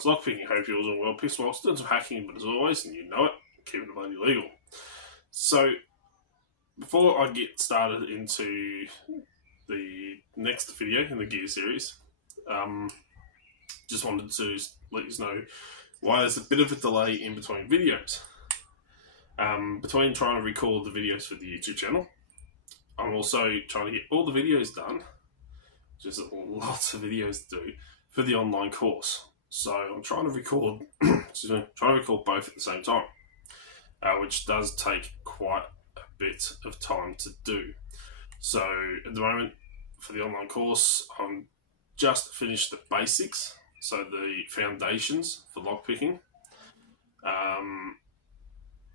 everyone's lockpicking. Hope you're all doing well. Pissed well, doing some hacking, but as always, and you know it, keeping it bloody legal. So, before I get started into the next video in the gear series, just wanted to let you know why there's a bit of a delay in between videos. Between trying to record the videos for the YouTube channel, I'm also trying to get all the videos done, which is lots of videos to do, for the online course. So I'm trying to record, trying to record both at the same time, which does take quite a bit of time to do. So at the moment, for the online course, I'm just finished the basics, so the foundations for lockpicking,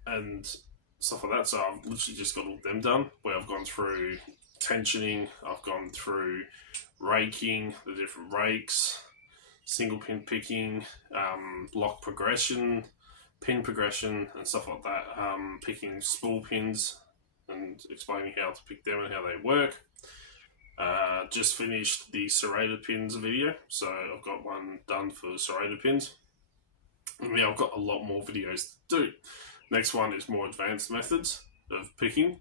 and stuff like that. So I've literally just got all them done, where I've gone through tensioning, I've gone through raking, the different rakes, single pin picking, lock progression, pin progression, and stuff like that. Picking spool pins and explaining how to pick them and how they work. Just finished the serrated pins video, so I've got one done for serrated pins. And yeah, I've got a lot more videos to do. Next one is more advanced methods of picking,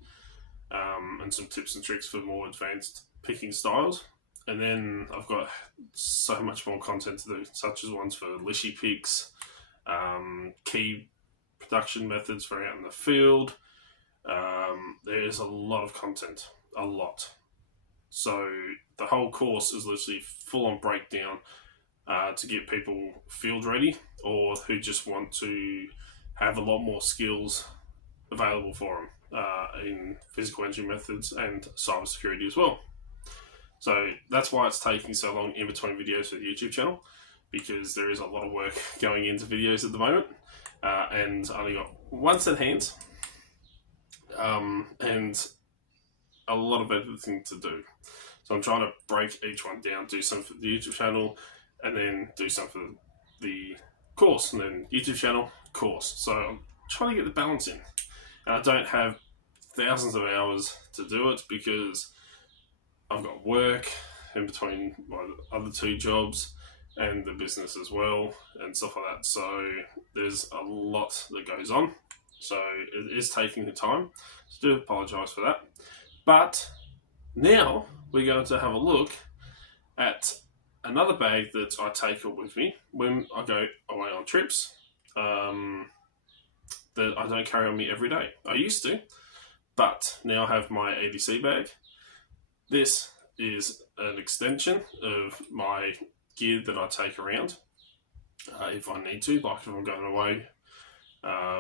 and some tips and tricks for more advanced picking styles. And then I've got so much more content to do, such as ones for lishy picks, key production methods for out in the field. There's a lot of content, a lot. So the whole course is literally full on breakdown to get people field ready, or who just want to have a lot more skills available for them in physical engineering methods and cybersecurity as well. So that's why it's taking so long in between videos for the YouTube channel, because there is a lot of work going into videos at the moment, and I only got one set of hands, and a lot of editing to do. So I'm trying to break each one down, do some for the YouTube channel, and then do some for the course, and then YouTube channel, course. So I'm trying to get the balance in. And I don't have thousands of hours to do it, because I've got work in between my other two jobs and the business as well, and stuff like that. So there's a lot that goes on. So it is taking the time. So I do apologise for that. But now we're going to have a look at another bag that I take with me when I go away on trips, that I don't carry on me every day. I used to, but now I have my ADC bag. This is an extension of my gear that I take around if I need to, like if I'm going away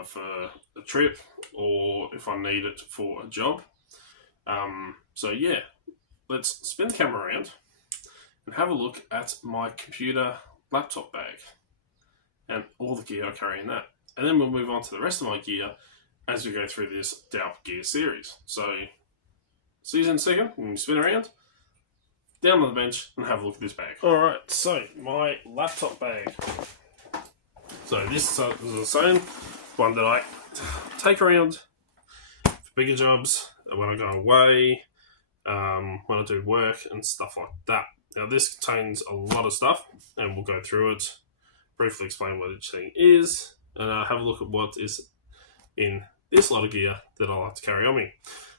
for a trip, or if I need it for a job. So yeah, let's spin the camera around and have a look at my computer laptop bag and all the gear I carry in that. And then we'll move on to the rest of my gear as we go through this DALP gear series. So see you in a second when we spin around, down on the bench, and have a look at this bag. Alright, so my laptop bag. So this is the same one that I take around for bigger jobs, when I go away, when I do work and stuff like that. Now this contains a lot of stuff, and we'll go through it, briefly explain what each thing is, and have a look at what is in this lot of gear that I like to carry on me.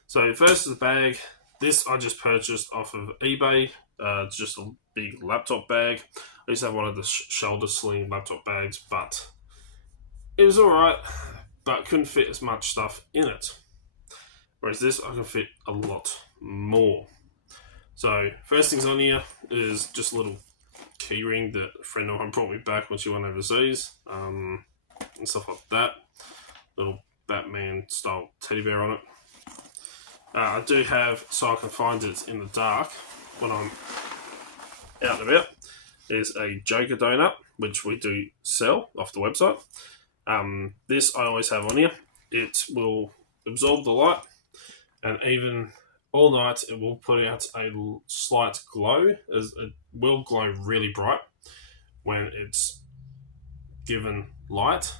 So first is the bag. This I just purchased off of eBay. It's just a big laptop bag. I used to have one of the shoulder sling laptop bags, but it was alright, but couldn't fit as much stuff in it. Whereas this, I can fit a lot more. So first things on here is just a little key ring that a friend of mine brought me back when she went overseas, and stuff like that. Little Batman style teddy bear on it. I do have, so I can find it in the dark when I'm out and about, is a Joker donut, which we do sell off the website. This I always have on here. It will absorb the light, and even all night it will put out a slight glow, as it will glow really bright when it's given light.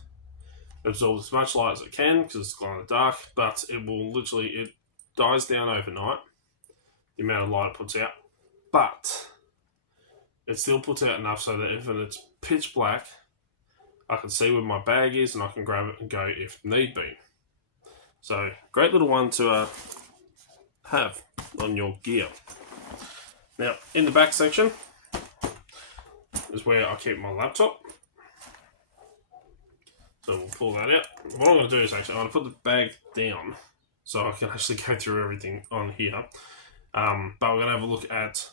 It absorbs as much light as it can because it's glow in the dark, but it will literally, it dies down overnight, the amount of light it puts out, but it still puts out enough so that if it's pitch black I can see where my bag is and I can grab it and go if need be. So, great little one to have on your gear. Now, in the back section is where I keep my laptop. So we'll pull that out. What I'm going to do is actually, I'm going to put the bag down so I can actually go through everything on here. But we're going to have a look at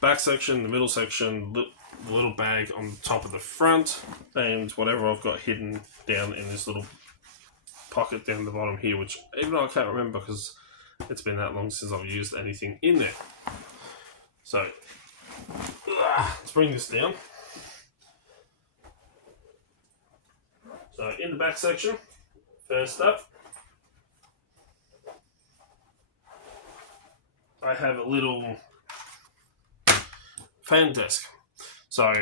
back section, the middle section, the little bag on top of the front, and whatever I've got hidden down in this little pocket down the bottom here, which even I can't remember because it's been that long since I've used anything in there. So let's bring this down. So in the back section, first up, I have a little fan desk. So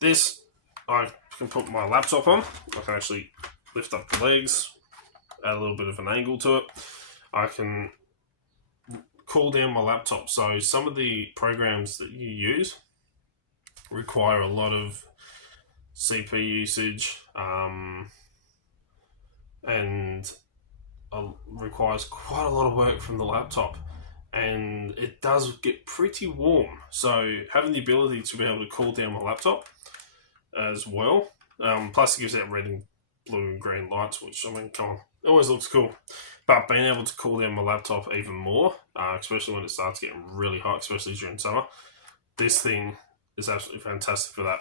this, I can put my laptop on. I can actually lift up the legs, add a little bit of an angle to it. I can cool down my laptop. So some of the programs that you use require a lot of CPU usage and requires quite a lot of work from the laptop, and it does get pretty warm. So having the ability to be able to cool down my laptop as well, plus it gives out red and blue and green lights, which, I mean, come on, it always looks cool. But being able to cool down my laptop even more, especially when it starts getting really hot, especially during summer, this thing is absolutely fantastic for that.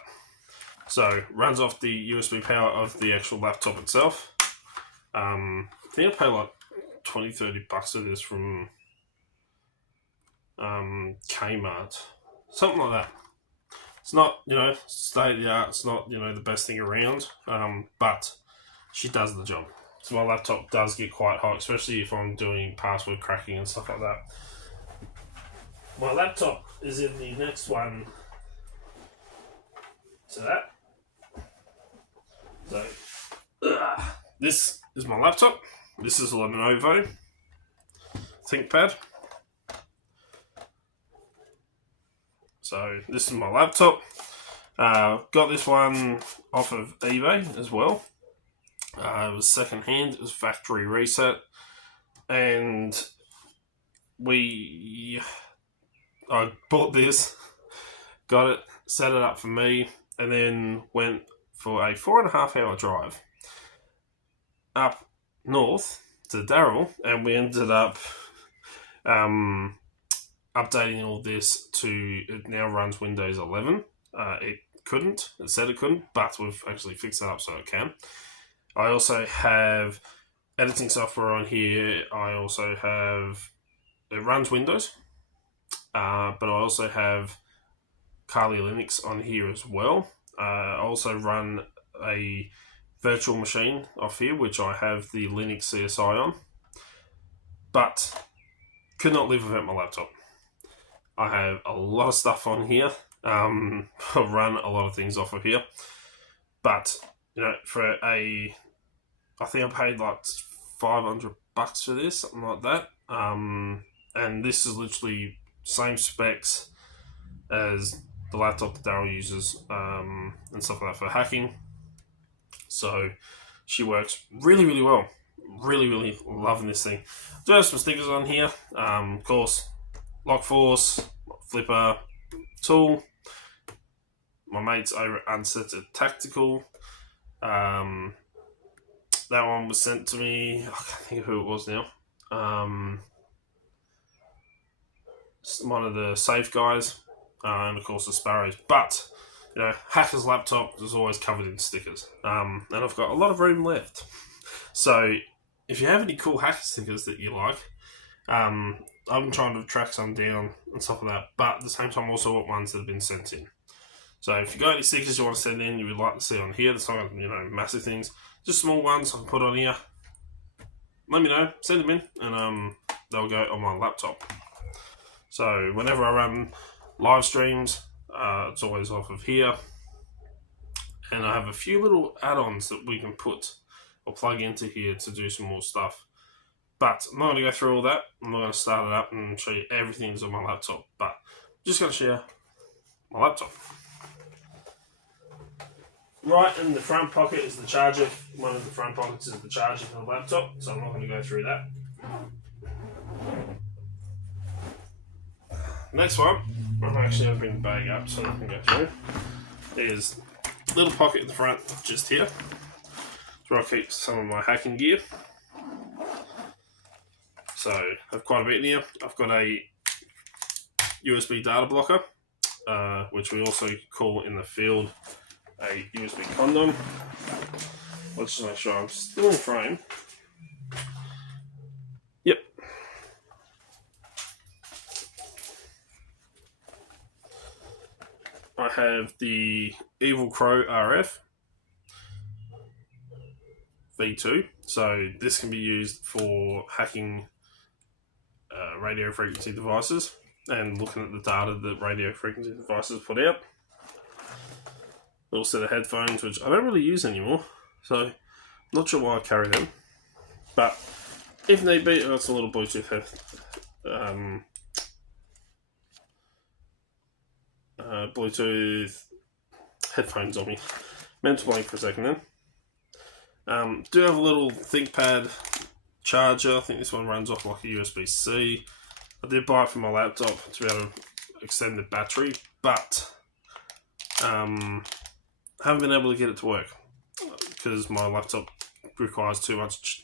So runs off the USB power of the actual laptop itself. I think I pay like $20-30 for this from Kmart, something like that. It's not, state of the art. It's not, the best thing around, but she does the job. So my laptop does get quite hot, especially if I'm doing password cracking and stuff like that. My laptop is in the next one to that. So this is my laptop. This is a Lenovo ThinkPad. So this is my laptop. Got this one off of eBay as well. It was second hand. It was factory reset, and I bought this, got it, set it up for me, and then went for a 4.5 hour drive up north to Darrell, and we ended up updating all this to, it now runs Windows 11. It said it couldn't, but we've actually fixed it up so it can. I also have editing software on here. I also have, it runs Windows, but I also have Kali Linux on here as well. I also run a virtual machine off here, which I have the Linux CSI on, but could not live without my laptop. I have a lot of stuff on here. I run a lot of things off of here, but I think I paid like $500 for this, something like that. And this is literally same specs as the laptop that Darrell uses, and stuff like that for hacking. So she works really, really well. Really, really loving this thing. I do have some stickers on here. Of course, Lock Force, Flipper, Tool. My mates over at Uncensored Tactical. That one was sent to me. I can't think of who it was now. One of the Safe guys, and of course the Sparrows. But Hacker's laptop is always covered in stickers, and I've got a lot of room left. So if you have any cool Hacker stickers that you like, I'm trying to track some down and stuff like that. But at the same time, I also want ones that have been sent in. So if you've got any stickers you want to send in, you would like to see on here, there's not massive things, just small ones I can put on here. Let me know, send them in, and they'll go on my laptop. So whenever I run live streams, it's always off of here. And I have a few little add-ons that we can put or plug into here to do some more stuff. But I'm not going to go through all that. I'm not going to start it up and show you everything that's on my laptop. But I'm just going to share my laptop. Right in the front pocket is the charger. One of the front pockets is the charger for the laptop, so I'm not going to go through that. Next one, I'm actually going to bring the bag up so I can go through. There's a little pocket in the front, just here. It's where I keep some of my hacking gear. So I have quite a bit in here. I've got a USB data blocker, which we also call in the field a USB condom. Let's just make sure I'm still in frame. Yep. I have the Evil Crow RF V2, so this can be used for hacking radio frequency devices and looking at the data that radio frequency devices put out. Little set of headphones, which I don't really use anymore, so not sure why I carry them, but if need be, that's a little Bluetooth Bluetooth headphones on me. Meant to blank for a second then. Do have a little ThinkPad charger. I think this one runs off like a USB-C. I did buy it for my laptop to be able to extend the battery, but haven't been able to get it to work because my laptop requires too much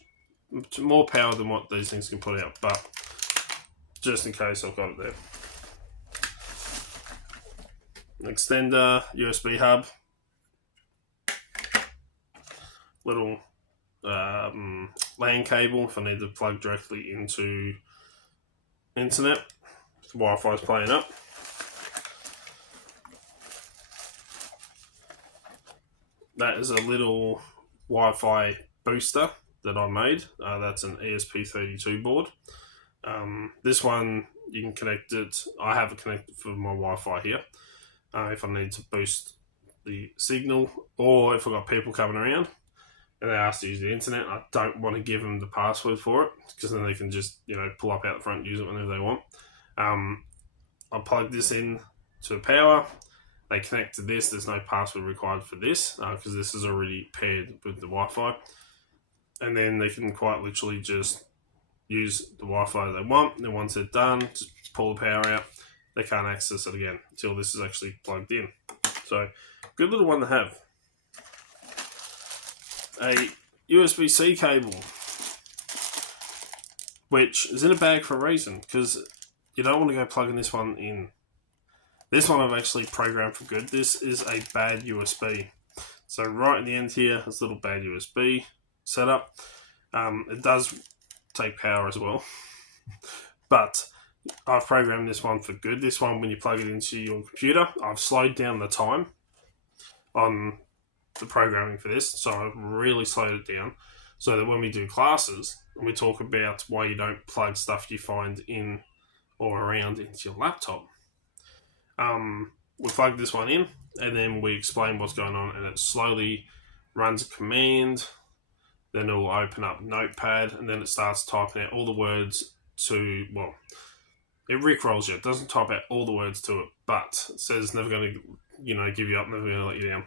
more power than what these things can put out, but just in case, I've got it there. An extender, USB hub, little LAN cable if I need to plug directly into internet. The Wi-Fi's playing up. That is a little Wi-Fi booster that I made. That's an ESP32 board. This one, you can connect it. I have it connected for my Wi-Fi here. If I need to boost the signal, or if I've got people coming around and they ask to use the internet, I don't want to give them the password for it because then they can just, pull up out the front and use it whenever they want. I plug this in to the power. They connect to this. There's no password required for this because this is already paired with the Wi-Fi. And then they can quite literally just use the Wi-Fi they want. And once they're done, just pull the power out. They can't access it again until this is actually plugged in. So, good little one to have. A USB-C cable, which is in a bag for a reason, because you don't want to go plugging this one in. This one I've actually programmed for good. This is a bad USB. So right in the end here, this little bad USB setup. It does take power as well, but I've programmed this one for good. This one, when you plug it into your computer, I've slowed down the time on the programming for this. So I've really slowed it down so that when we do classes and we talk about why you don't plug stuff you find in or around into your laptop, we plug this one in and then we explain what's going on, and it slowly runs a command. Then it will open up Notepad and then it starts typing out all the words to, well, it rickrolls you. It doesn't type out all the words to it, but it says never going to, give you up, never going to let you down.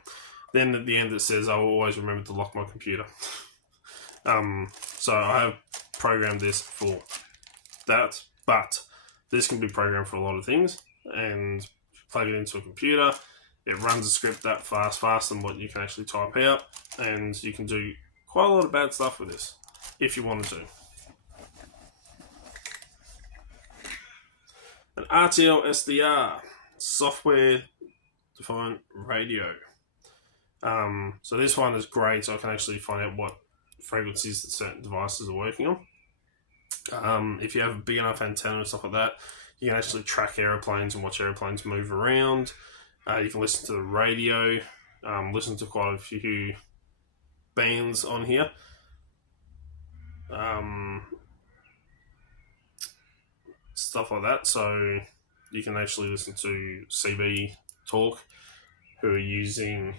Then at the end it says, I will always remember to lock my computer. So I have programmed this for that, but this can be programmed for a lot of things, and plug it into a computer, it runs a script that faster than what you can actually type out, and you can do quite a lot of bad stuff with this, if you wanted to. An RTL SDR, software defined radio. So this one is great, so I can actually find out what frequencies that certain devices are working on. If you have a big enough antenna and stuff like that, you can actually track airplanes and watch airplanes move around. You can listen to the radio, listen to quite a few bands on here. Stuff like that. So you can actually listen to CB Talk, who are using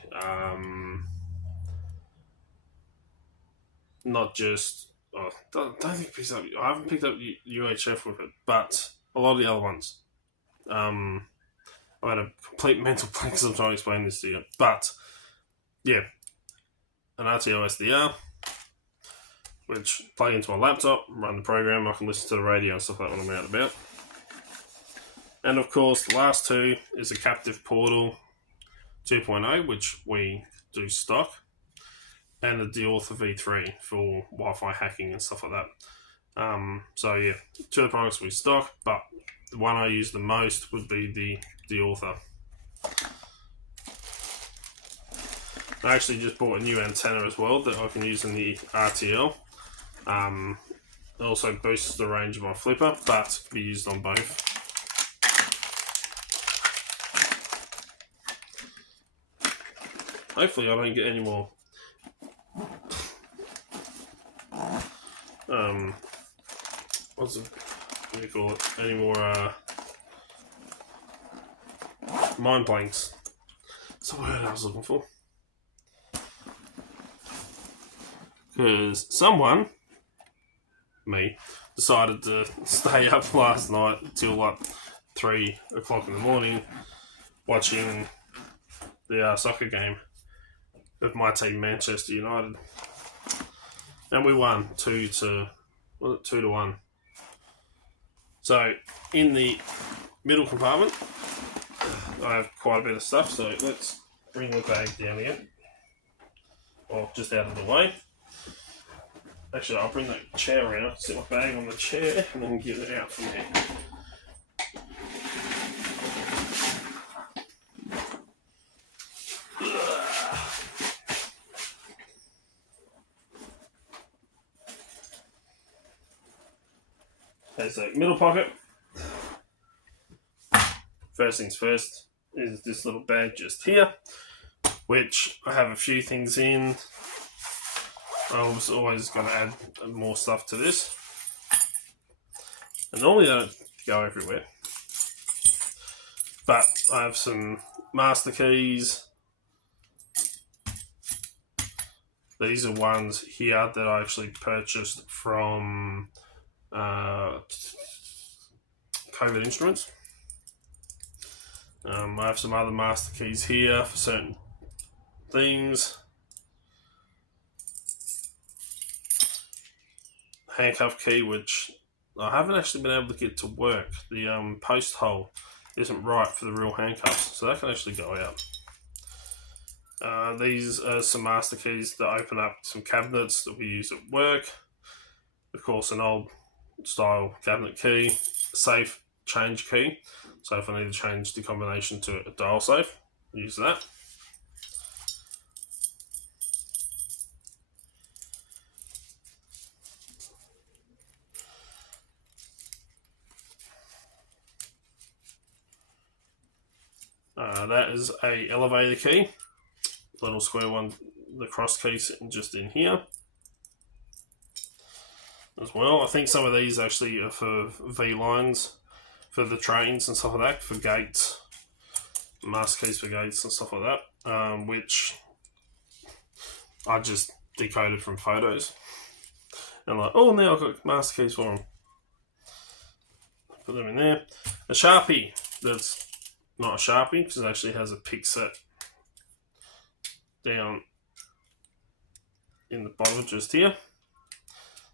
not just... don't think it picks up... I haven't picked up UHF with it, but a lot of the other ones. I've had a complete mental blank because I'm trying to explain this to you. But yeah, an RTO SDR, which plug into my laptop, run the program. I can listen to the radio and stuff like that when I'm out and about. And of course, the last two is a captive portal 2.0, which we do stock, and the DALP V3 for Wi-Fi hacking and stuff like that. So yeah, two of the products we stock, but the one I use the most would be the DALP. I actually just bought a new antenna as well that I can use in the RTL. It also boosts the range of my flipper, but can be used on both. Hopefully I don't get any more what do you call it? Any more mind blanks. That's the word I was looking for. Because someone, me, decided to stay up last night till like 3 o'clock in the morning watching the soccer game of my team, Manchester United. And we won 2-1. So in the middle compartment, I have quite a bit of stuff. So let's bring the bag down again, or just out of the way. Actually, I'll bring that chair around, set my bag on the chair, and then get it out from there. Okay, so middle pocket. First things first is this little bag just here, which I have a few things in. I was always going to add more stuff to this. And normally they don't go everywhere. But I have some master keys. These are ones here that I actually purchased from COVID Instruments. I have some other master keys here for certain things. Handcuff key, which I haven't actually been able to get to work. The post hole isn't right for the real handcuffs, so that can actually go out. These are some master keys that open up some cabinets that we use at work. Of course, an old style cabinet key, safe change key. So if I need to change the combination to a dial safe, use that. That is a elevator key, little square one, the cross key sitting just in here as well. I think some of these actually are for V lines, for the trains and stuff like that, for gates, master keys for gates and stuff like that, which I just decoded from photos. And like, oh, now I've got master keys for them. Put them in there. A Sharpie that's not a Sharpie, because it actually has a pick set down in the bottom just here.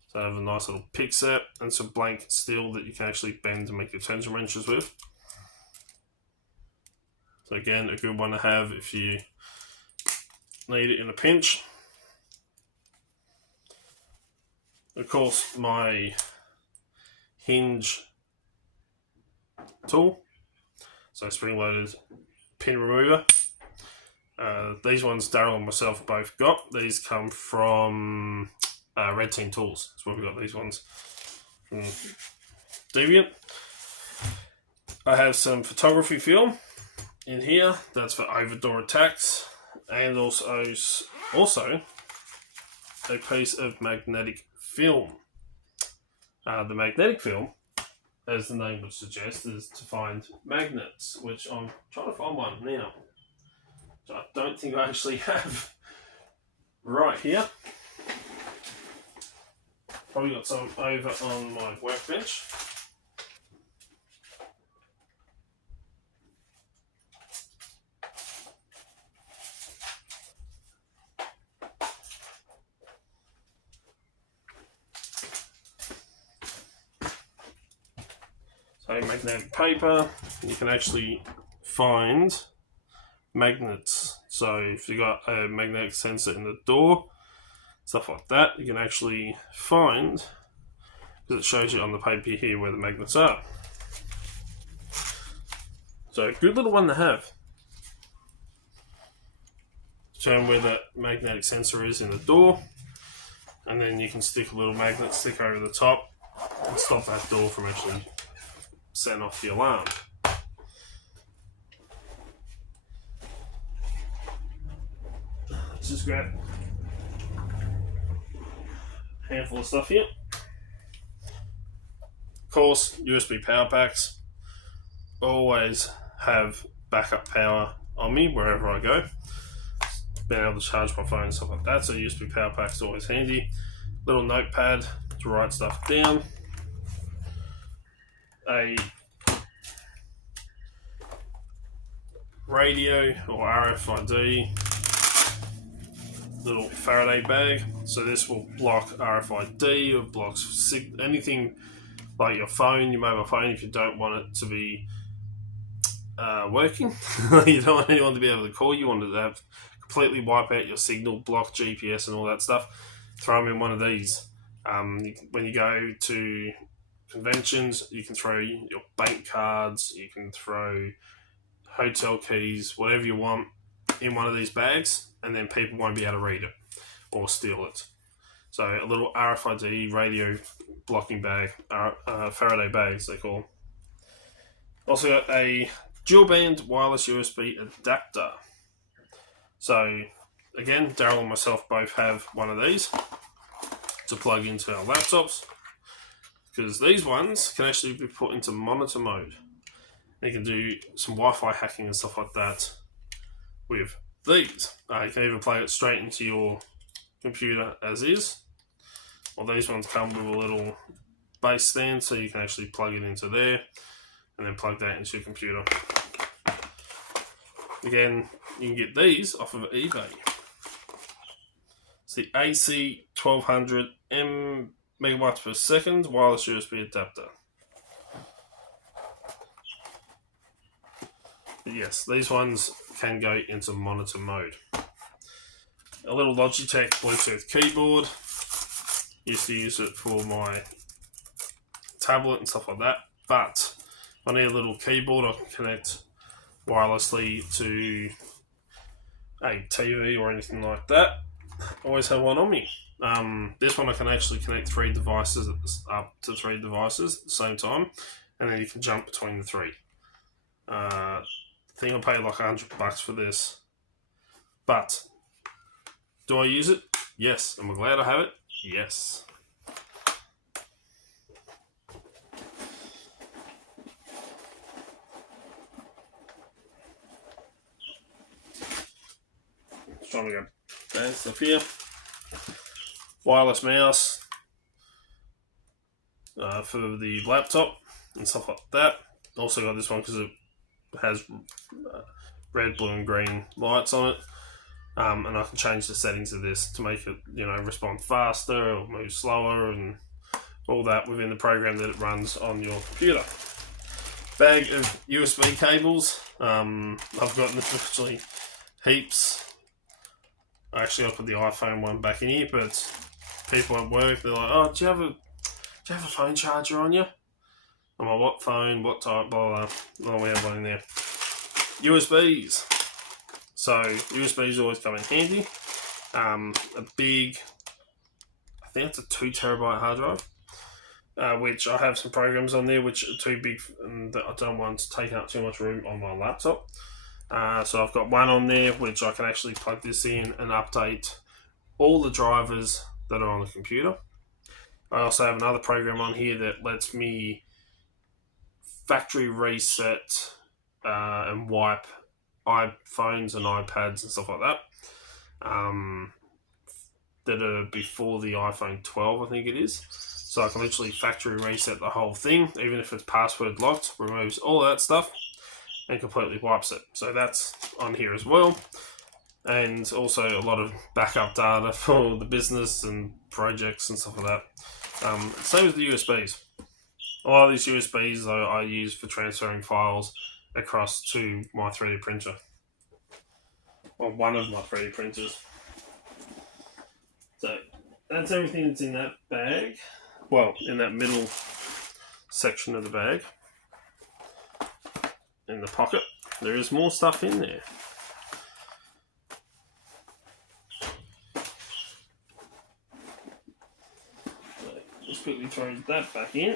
So I have a nice little pick set and some blank steel that you can actually bend and make your tension wrenches with. So again, a good one to have if you need it in a pinch. Of course, my hinge tool. So spring-loaded pin remover. These ones Daryl and myself both got. These come from Red Team Tools. That's where we got these ones from Deviant. I have some photography film in here. That's for over-door attacks. And also a piece of magnetic film. The magnetic film, as the name would suggest, is to find magnets, which I'm trying to find one now. So I don't think I actually have right here. Probably got some over on my workbench. a magnetic paper, you can actually find magnets. So if you've got a magnetic sensor in the door, stuff like that, you can actually find, because it shows you on the paper here where the magnets are. So good little one to have. Show where that magnetic sensor is in the door, and then you can stick a little magnet stick over the top and stop that door from actually setting off the alarm. Let's just grab a handful of stuff here. Of course, USB power packs. Always have backup power on me wherever I go. Being able to charge my phone and stuff like that, so USB power pack is always handy. Little notepad to write stuff down. A radio or RFID little Faraday bag. So this will block RFID or blocks anything like your phone, your mobile phone, if you don't want it to be working. You don't want anyone to be able to call you. You want it to have completely wipe out your signal, block GPS and all that stuff. Throw them in one of these. When you go to conventions, you can throw your bank cards, you can throw hotel keys, whatever you want, in one of these bags, and then people won't be able to read it or steal it. So a little RFID radio blocking bag, Faraday bags they call. Also got a dual band wireless USB adapter. So again, Daryl and myself both have one of these to plug into our laptops, because these ones can actually be put into monitor mode. You can do some Wi-Fi hacking and stuff like that with these. You can even plug it straight into your computer as is. Well, these ones come with a little base stand, so you can actually plug it into there and then plug that into your computer. Again, you can get these off of eBay. It's the AC 1200 megabytes per second wireless USB adapter. But yes, these ones can go into monitor mode. A little Logitech Bluetooth keyboard. Used to use it for my tablet and stuff like that, but if I need a little keyboard I can connect wirelessly to a TV or anything like that. Always have one on me. This one I can actually connect up to three devices at the same time, and then you can jump between the three. I think I paid like $100 for this, but do I use it? Yes. Am I glad I have it? Yes. Trying to go bad stuff here. Wireless mouse for the laptop and stuff like that. Also got this one because it has red, blue and green lights on it, and I can change the settings of this to make it, respond faster or move slower and all that within the program that it runs on your computer. Bag of USB cables. I've got literally heaps. Actually, I'll put the iPhone one back in here, but people at work, they're like, "Oh, do you have a phone charger on you?" I'm like, "What phone? What type?" Blah blah. Oh, we have one in there. USBs. So USBs always come in handy. A big, I think it's a 2 terabyte hard drive, which I have some programs on there which are too big and that I don't want to take up too much room on my laptop. So I've got one on there which I can actually plug this in and update all the drivers that are on the computer. I also have another program on here that lets me factory reset and wipe iPhones and iPads and stuff like that that are before the iPhone 12, I think it is. So I can literally factory reset the whole thing, even if it's password locked, removes all that stuff and completely wipes it. So that's on here as well. And also a lot of backup data for the business and projects and stuff like that. Same with the USBs. A lot of these USBs though I use for transferring files across to my 3D printer. Or one of my 3D printers. So that's everything that's in that bag. Well, in that middle section of the bag. In the pocket. There is more stuff in there. So just quickly throw that back in.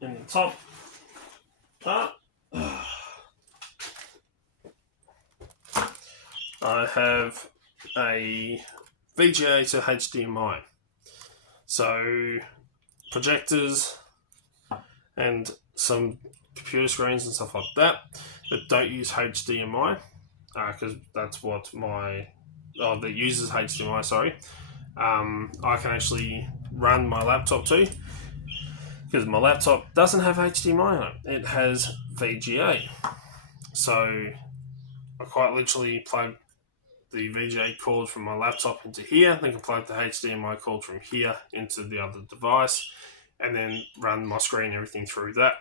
In the top part, I have a VGA to HDMI. So projectors and some computer screens and stuff like that don't use HDMI because that's what my that uses HDMI. Sorry, I can actually run my laptop too. Because my laptop doesn't have HDMI on it. It has VGA. So I quite literally plug the VGA cord from my laptop into here, then can plug the HDMI cord from here into the other device, and then run my screen and everything through that.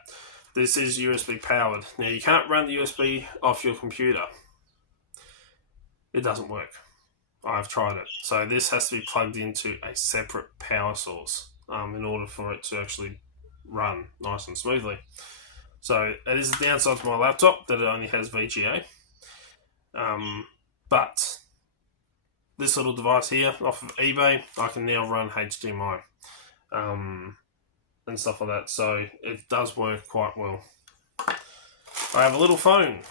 This is USB powered. Now you can't run the USB off your computer. It doesn't work. I've tried it. So this has to be plugged into a separate power source in order for it to actually run nice and smoothly. So it is the downside to my laptop that it only has VGA. But this little device here off of eBay, I can now run HDMI and stuff like that. So it does work quite well. I have a little phone.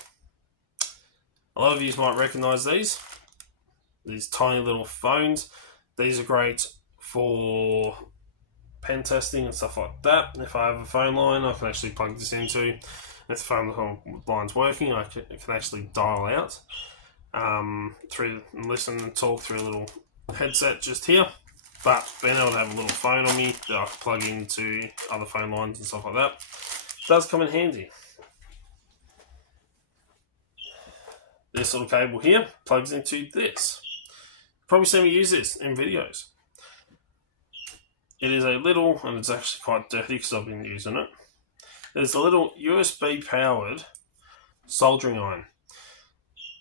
A lot of you might recognise these tiny little phones. These are great for pen testing and stuff like that. If I have a phone line, I can actually plug this into. And if the phone line's working, I can actually dial out through and listen and talk through a little headset just here. But being able to have a little phone on me that I can plug into other phone lines and stuff like that does come in handy. This little cable here plugs into this. Probably seen me use this in videos. It is a little, and it's actually quite dirty because I've been using it. It's a little USB powered soldering iron.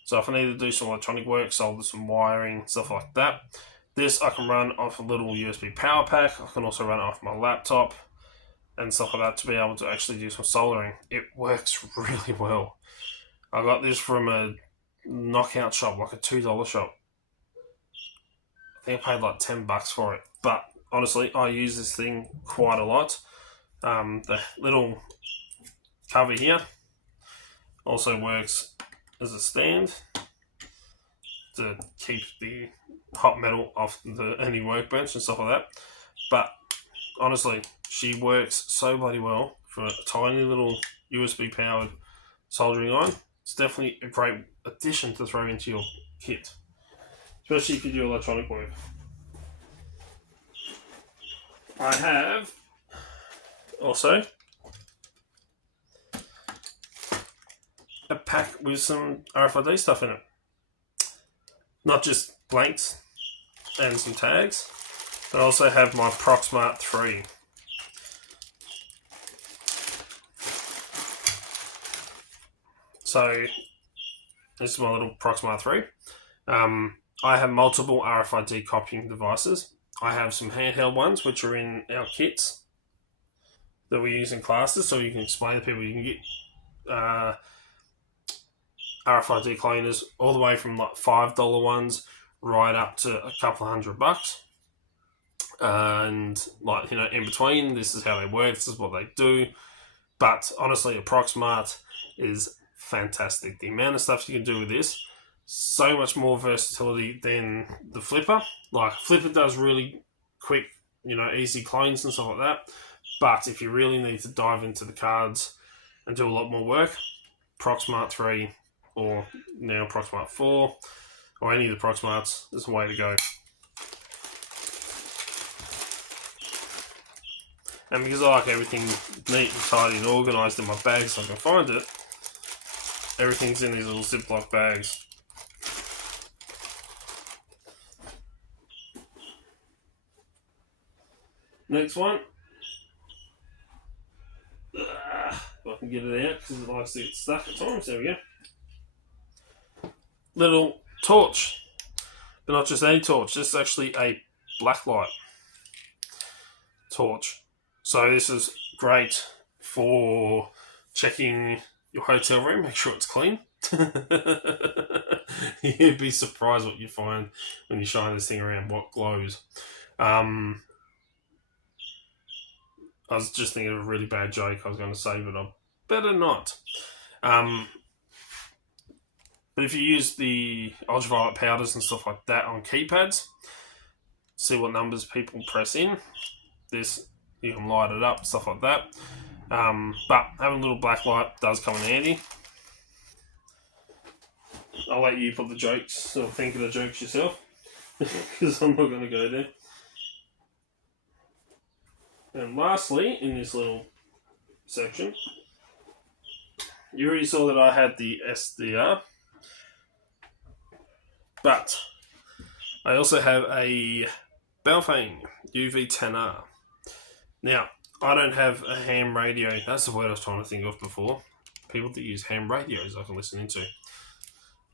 So if I need to do some electronic work, solder some wiring, stuff like that, this I can run off a little USB power pack. I can also run it off my laptop and stuff like that to be able to actually do some soldering. It works really well. I got this from a knockout shop, like a $2 shop. I think I paid like $10 for it, but honestly, I use this thing quite a lot. The little cover here also works as a stand to keep the hot metal off any workbench and stuff like that. But honestly, she works so bloody well for a tiny little USB powered soldering iron. It's definitely a great addition to throw into your kit, especially if you do electronic work. I have also a pack with some RFID stuff in it. Not just blanks and some tags, but I also have my Proxmart 3. So this is my little Proxmart 3. I have multiple RFID copying devices. I have some handheld ones which are in our kits that we use in classes, so you can explain to people you can get RFID cleaners all the way from like $5 ones right up to a couple of $100. And like, you know, in between, this is how they work, this is what they do. But honestly, a Proxmart is fantastic. The amount of stuff you can do with this, so much more versatility than the Flipper. Like, Flipper does really quick, you know, easy clones and stuff like that. But if you really need to dive into the cards and do a lot more work, Proxmart 3 or now Proxmart 4 or any of the Proxmarts is the way to go. And because I like everything neat and tidy and organised in my bag so I can find it, everything's in these little Ziploc bags. Next one. If I can get it out because it likes to get stuck at times. There we go. Little torch. But not just any torch. This is actually a blacklight torch. So this is great for checking your hotel room. Make sure it's clean. You'd be surprised what you find when you shine this thing around, what glows. I was just thinking of a really bad joke I was going to say, but I better not. But if you use the ultraviolet powders and stuff like that on keypads, see what numbers people press in. This, you can light it up, stuff like that. But having a little black light does come in handy. I'll let you put the jokes, or think of the jokes yourself, because I'm not going to go there. And lastly, in this little section, you already saw that I had the SDR, but I also have a Baofeng UV10R. Now, I don't have a ham radio. That's the word I was trying to think of before. People that use ham radios I can listen into.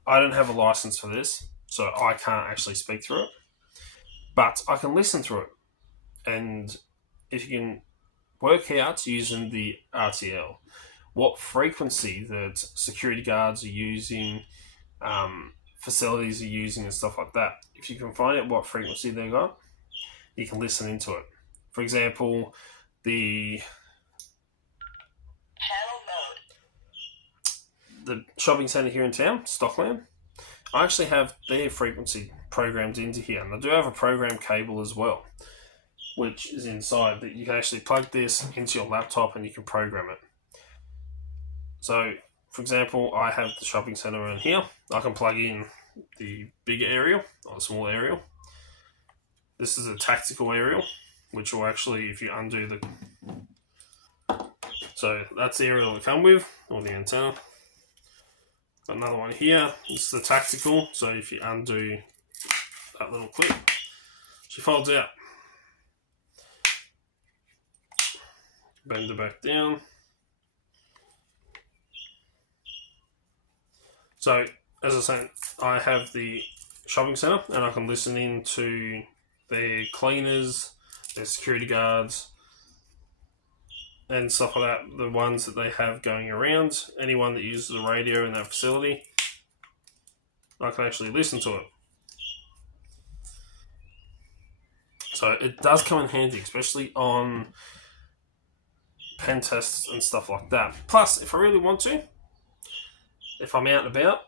I don't have a license for this, so I can't actually speak through it. But I can listen through it. And if you can work out using the RTL, what frequency that security guards are using, facilities are using and stuff like that. If you can find out what frequency they got, you can listen into it. For example, the shopping centre here in town, Stockland, I actually have their frequency programmed into here. And I do have a program cable as well, which is inside, that you can actually plug this into your laptop and you can program it. So, for example, I have the shopping centre around here. I can plug in the bigger aerial or the small aerial. This is a tactical aerial, which will actually, if you undo the... So, that's the aerial to come with, or the antenna. Got another one here. This is the tactical, so if you undo that little clip, she folds out. Bend it back down. So, as I said, I have the shopping centre and I can listen in to their cleaners, their security guards, and stuff like that, the ones that they have going around. Anyone that uses a radio in that facility, I can actually listen to it. So it does come in handy, especially on pen tests and stuff like that. Plus, if I really want to, if I'm out and about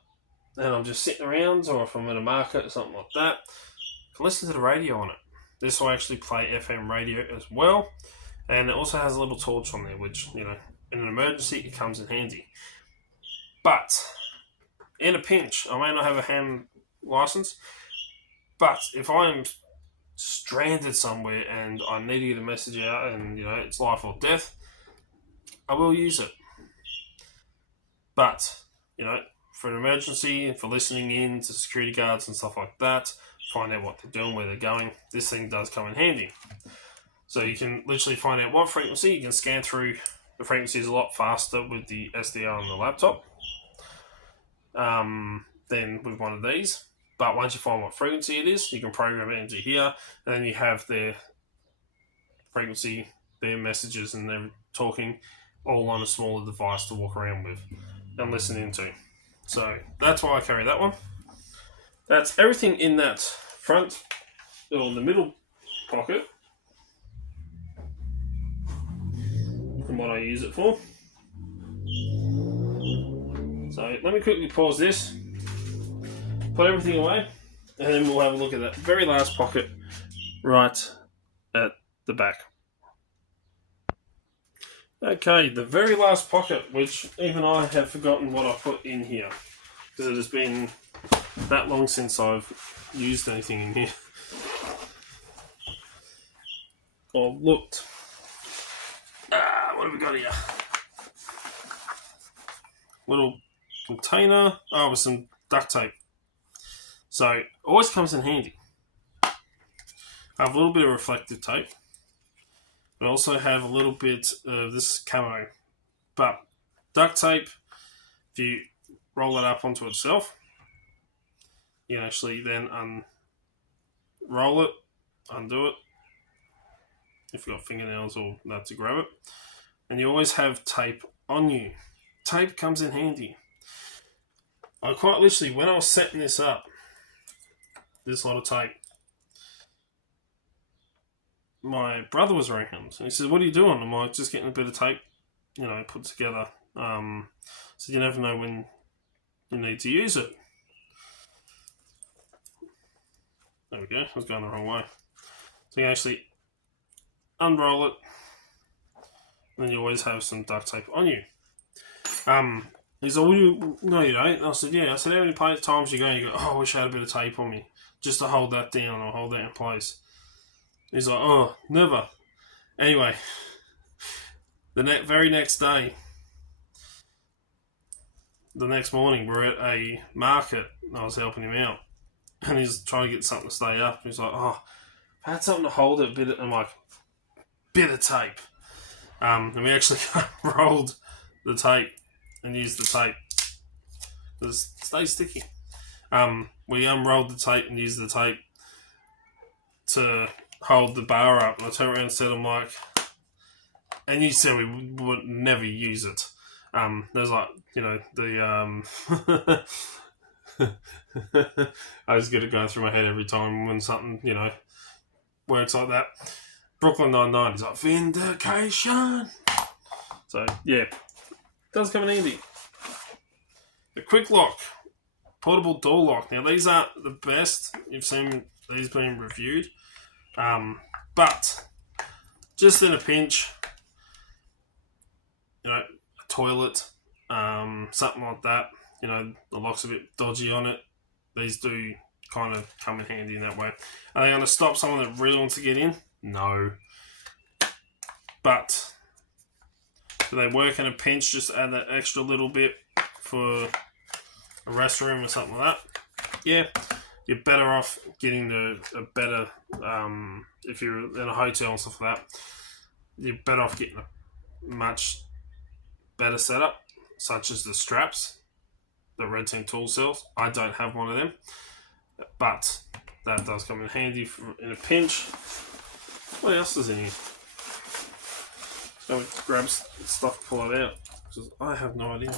and I'm just sitting around, or if I'm at a market or something like that, I can listen to the radio on it. This will actually play FM radio as well. And it also has a little torch on there, which, you know, in an emergency, it comes in handy. But in a pinch, I may not have a ham license, but if I'm stranded somewhere and I need to get a message out and, you know, it's life or death, I will use it. But, you know, for an emergency, for listening in to security guards and stuff like that, find out what they're doing, where they're going, this thing does come in handy. So you can literally find out what frequency. You can scan through the frequencies a lot faster with the SDR on the laptop than with one of these. But once you find what frequency it is, you can program it into here, and then you have their frequency, their messages, and their talking all on a smaller device to walk around with and listen into. So that's why I carry that one. That's everything in that front, or the middle pocket, and what I use it for. So let me quickly pause this, put everything away, and then we'll have a look at that very last pocket right at the back. Okay, the very last pocket, which even I have forgotten what I put in here, because it has been that long since I've used anything in here or looked. what have we got here? Little container. Oh, with some duct tape. So, always comes in handy. I have a little bit of reflective tape. I also have a little bit of this camo. But duct tape, if you roll it up onto itself, you can actually then unroll it, undo it, if you've got fingernails or that to grab it. And you always have tape on you. Tape comes in handy. I quite literally, when I was setting this up, this lot of tape, my brother was around and he said, "What are you doing?" I'm like, "Just getting a bit of tape, put together." So you never know when you need to use it. There we go. I was going the wrong way. So you can actually unroll it, and then you always have some duct tape on you. He's like, "No, you don't." And I said, "Yeah." I said, "How many times you go, oh, I wish I had a bit of tape on me just to hold that down or hold that in place." He's like, "Oh, never." Anyway, the very next day, the next morning, we're at a market. I was helping him out, and he's trying to get something to stay up. He's like, "Oh, I had something to hold it a bit." I'm like, "Bit of tape." And we actually rolled the tape and used the tape. It stays sticky. We unrolled the tape and used the tape to hold the bar up. And I turned around and said, I'm like, and you said we would never use it. There's like, the I was good at going through my head every time when something, works like that. Brooklyn Nine-Nine is like, vindication. So, yeah, it does come in handy. The quick lock, portable door lock. Now, these aren't the best. You've seen these being reviewed. But just in a pinch, a toilet, something like that, the lock's a bit dodgy on it. These do kind of come in handy in that way. Are they going to stop someone that really wants to get in? No. But do they work in a pinch, just add that extra little bit for a restroom or something like that? Yeah. You're better off getting a better, if you're in a hotel and stuff like that, you're better off getting a much better setup, such as the straps, the Red Team tool cells. I don't have one of them, but that does come in handy in a pinch. What else is in here? So grab stuff, pull it out, because I have no idea.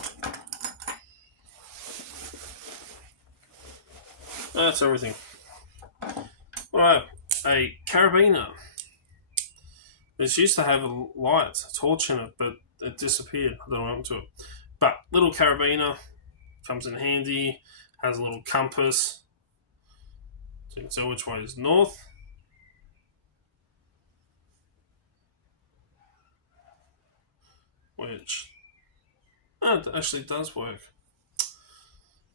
That's everything. Alright, a carabiner. This used to have a light, a torch in it, but it disappeared. I don't know what happened to it. But little carabiner, comes in handy, has a little compass, so you can tell which way is north. Which it actually does work.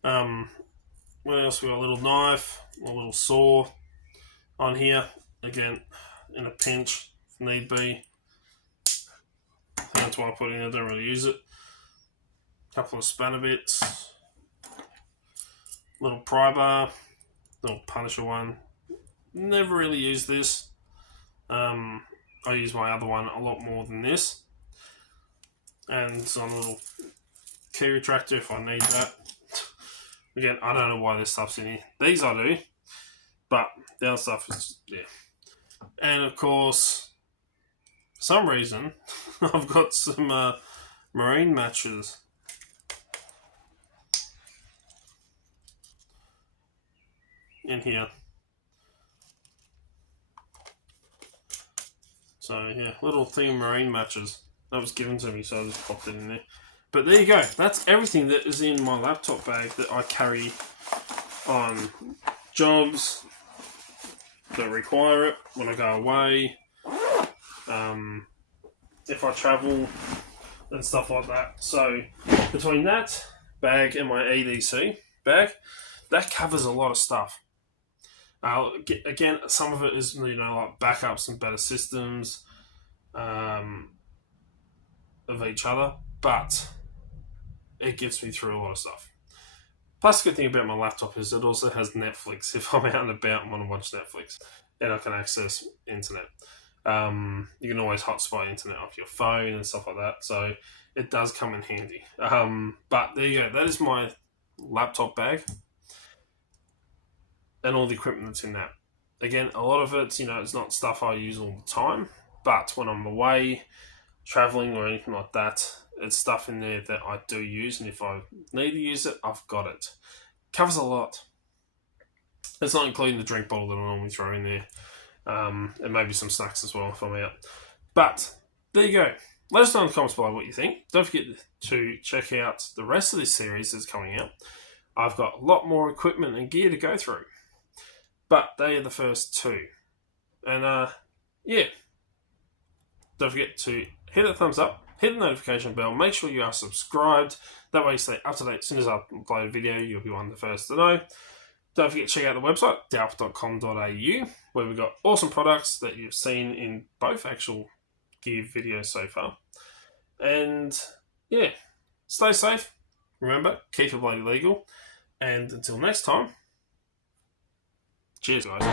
What else? We got a little knife, a little saw on here. Again, in a pinch, if need be. That's why I put it in. I don't really use it. A couple of spanner bits, little pry bar, little punisher one. Never really use this. I use my other one a lot more than this. And some little key retractor if I need that. Again, I don't know why this stuff's in here. These I do, but the other stuff is, yeah. And of course, for some reason, I've got some marine matches. In here. So, yeah, little thing of marine matches. That was given to me, so I just popped it in there. But there you go. That's everything that is in my laptop bag that I carry on jobs that require it when I go away, if I travel and stuff like that. So between that bag and my EDC bag, that covers a lot of stuff. Again, some of it is like backups and better systems. of each other, but it gets me through a lot of stuff. Plus, the good thing about my laptop is it also has Netflix if I'm out and about and want to watch Netflix, and I can access internet. You can always hotspot internet off your phone and stuff like that, so it does come in handy. But there you go, that is my laptop bag and all the equipment that's in that. Again, a lot of it's, it's not stuff I use all the time, but when I'm away, traveling or anything like that, it's stuff in there that I do use, and if I need to use it, I've got it. Covers a lot. It's not including the drink bottle that I normally throw in there, and maybe some snacks as well if I'm out. But there you go. Let us know in the comments below what you think. Don't forget to check out the rest of this series that's coming out. I've got a lot more equipment and gear to go through, but they are the first two. And yeah, don't forget to hit that thumbs up, hit the notification bell, make sure you are subscribed. That way you stay up to date. As soon as I upload a video, you'll be one of the first to know. Don't forget to check out the website, dalp.com.au, where we've got awesome products that you've seen in both actual gear videos so far. And yeah, stay safe. Remember, keep it bloody legal. And until next time, cheers, guys.